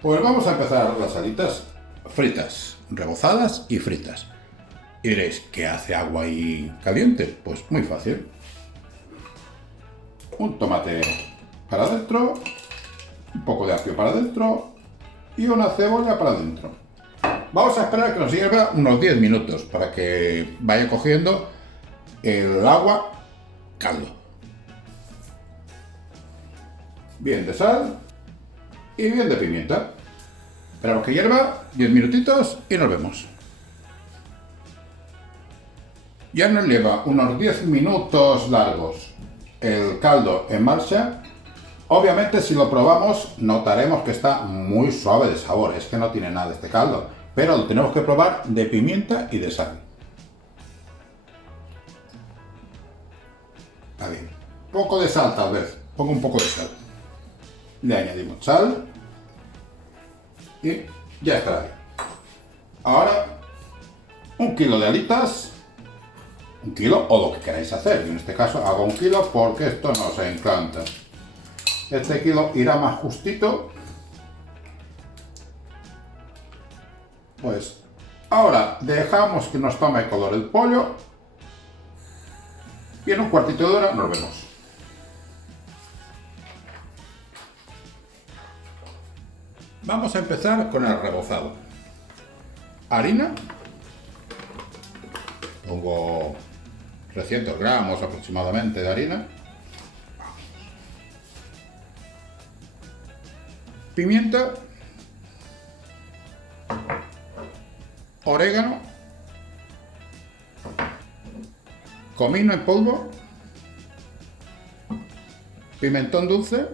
Pues vamos a empezar las alitas fritas, rebozadas y fritas. Y diréis, ¿qué hace agua ahí caliente? Pues muy fácil. Un tomate para adentro, un poco de apio para adentro y una cebolla para adentro. Vamos a esperar a que nos hierva unos 10 minutos para que vaya cogiendo el agua caldo. Bien de sal y bien de pimienta. Esperamos que hierva 10 minutitos y nos vemos. Ya nos lleva unos 10 minutos largos el caldo en marcha. Obviamente si lo probamos notaremos que está muy suave de sabor, es que no tiene nada este caldo, pero lo tenemos que probar de pimienta y de sal. Está bien. Poco de sal tal vez, pongo un poco de sal. Le añadimos sal y ya estará bien. Ahora, 1 kilo de alitas, 1 kilo o lo que queráis hacer. Yo en este caso hago 1 kilo porque esto nos encanta. Este kilo irá más justito. Pues ahora dejamos que nos tome color el pollo y en un cuartito de hora nos vemos. Vamos a empezar con el rebozado. Harina. Pongo 300 gramos aproximadamente de harina. Pimienta. Orégano. Comino en polvo. Pimentón dulce.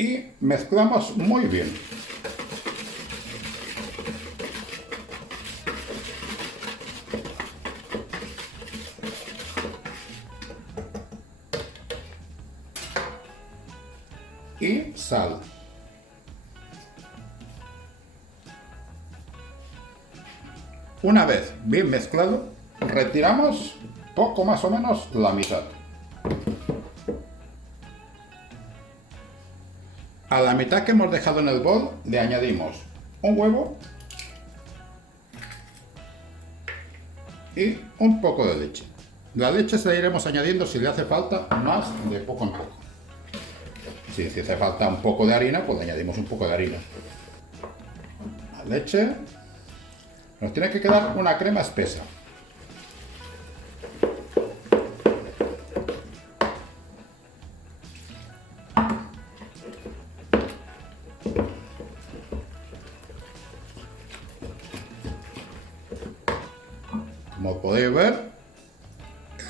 Y mezclamos muy bien. Y sal. Una vez bien mezclado, retiramos poco más o menos la mitad. A la mitad que hemos dejado en el bol le añadimos un huevo y un poco de leche. La leche se la iremos añadiendo si le hace falta más de poco en poco. Si hace falta un poco de harina, pues le añadimos un poco de harina. La leche. Nos tiene que quedar una crema espesa. Como podéis ver,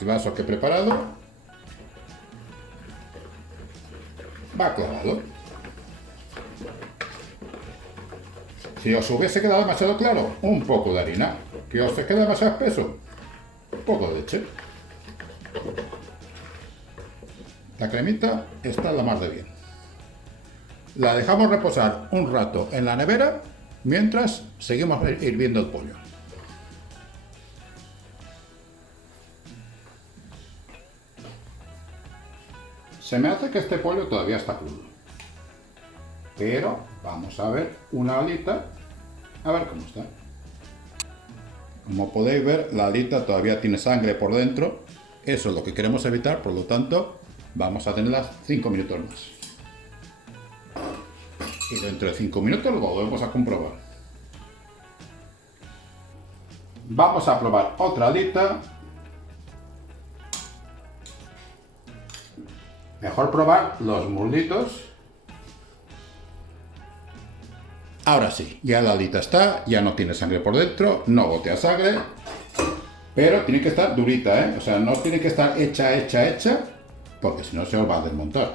el vaso que he preparado va clavado. Si os hubiese quedado demasiado claro, un poco de harina. Que os quede demasiado espeso, un poco de leche. La cremita está la más de bien. La dejamos reposar un rato en la nevera mientras seguimos hirviendo el pollo. Se me hace que este pollo todavía está crudo. Pero vamos a ver una alita, a ver cómo está. Como podéis ver, la alita todavía tiene sangre por dentro. Eso es lo que queremos evitar, por lo tanto, vamos a tenerla 5 minutos más. Y dentro de 5 minutos lo volvemos a comprobar. Vamos a probar otra alita. Mejor probar los muslitos. Ahora sí, ya la alita está, ya no tiene sangre por dentro, no gotea sangre, pero tiene que estar durita, ¿eh? O sea, no tiene que estar hecha, porque si no se os va a desmontar.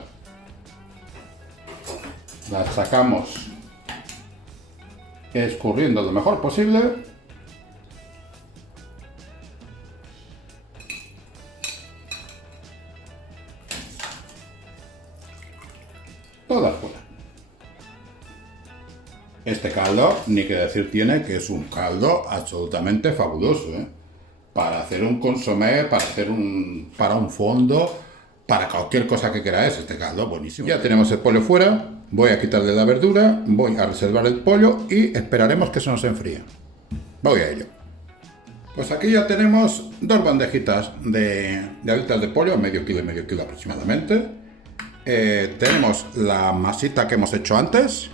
La sacamos escurriendo lo mejor posible. Todas fuera. Este caldo, ni que decir tiene que es un caldo absolutamente fabuloso, ¿eh? Para hacer un consomé, para un fondo, para cualquier cosa que queráis, este caldo buenísimo. Ya tenemos el pollo fuera, voy a quitarle la verdura, voy a reservar el pollo y esperaremos que se nos enfríe. Voy a ello. Pues aquí ya tenemos dos bandejitas de alitas de pollo, medio kilo aproximadamente. Tenemos la masita que hemos hecho antes.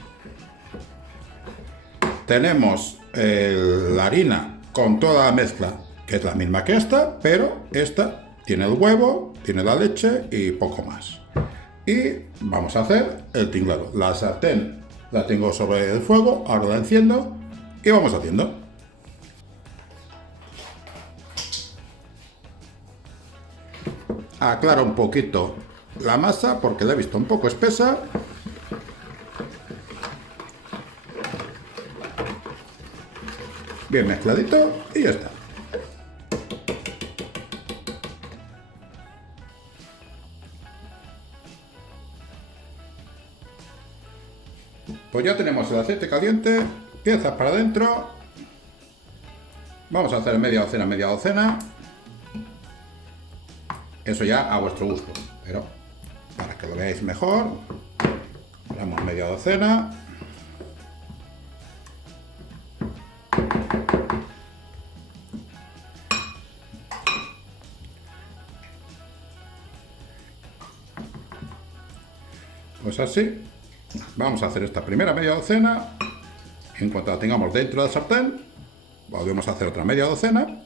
Tenemos la harina con toda la mezcla, que es la misma que esta, pero esta tiene el huevo, tiene la leche y poco más. Y vamos a hacer el tinglado. La sartén la tengo sobre el fuego, ahora la enciendo y vamos haciendo. Aclaro un poquito la masa porque la he visto un poco espesa. Bien mezcladito y ya está. Pues ya tenemos el aceite caliente, piezas para adentro. Vamos a hacer media docena. Eso ya a vuestro gusto, pero para que lo veáis mejor, damos media docena. Pues así, vamos a hacer esta primera media docena. En cuanto la tengamos dentro del sartén, volvemos a hacer otra media docena.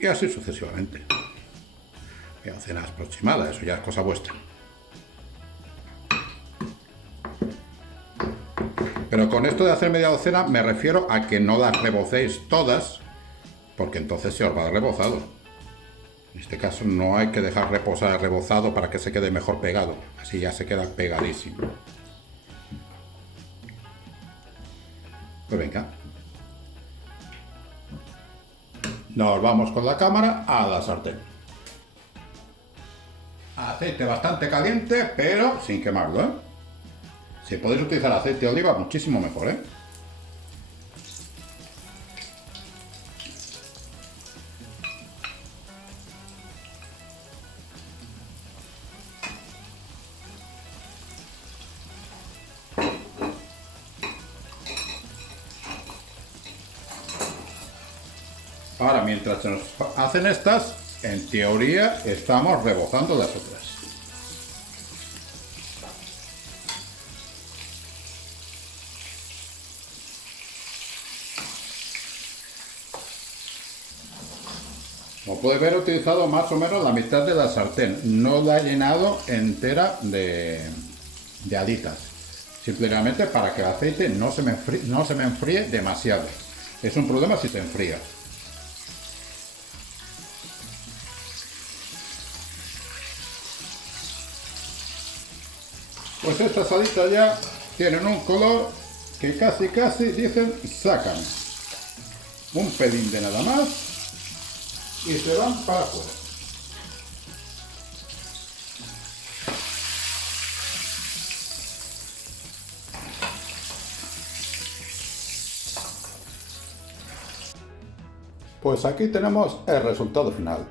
Y así sucesivamente. Media docena aproximada, eso ya es cosa vuestra. Pero con esto de hacer media docena me refiero a que no las rebocéis todas, porque entonces se os va a rebozado. En este caso no hay que dejar reposar el rebozado para que se quede mejor pegado. Así ya se queda pegadísimo. Pues venga. Nos vamos con la cámara a la sartén. Aceite bastante caliente, pero sin quemarlo, ¿eh? Si podéis utilizar aceite de oliva, muchísimo mejor, ¿eh? Ahora, mientras se nos hacen estas, en teoría estamos rebozando las otras. Como puedes ver, he utilizado más o menos la mitad de la sartén. No la he llenado entera de alitas. Simplemente para que el aceite no se me enfríe demasiado. Es un problema si se enfría. Pues estas alitas ya tienen un color que casi dicen sacan. Un pelín de nada más y se van para afuera. Pues aquí tenemos el resultado final.